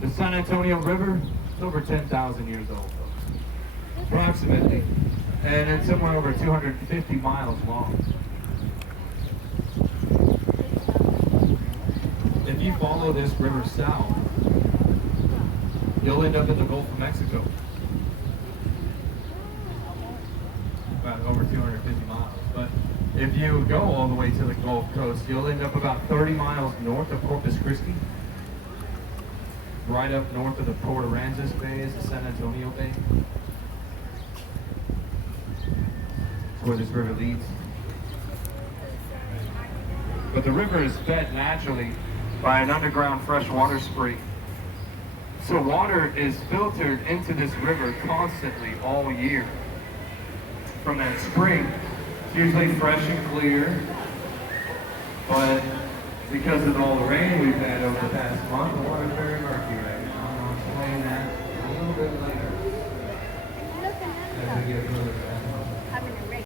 The San Antonio River is over 10,000 years old, approximately, and it's somewhere over 250 miles long. If you follow this river south, you'll end up in the Gulf of Mexico. About over 250 miles. But if you go all the way to the Gulf Coast, you'll end up about 30 miles north of Corpus Christi. Right up north of the Port Aransas Bay is the San Antonio Bay. That's where this river leads. But the river is fed naturally by an underground freshwater spring. So water is filtered into this river constantly all year. From that spring, it's usually fresh and clear, but because of all the rain we've had over the past month, the water is very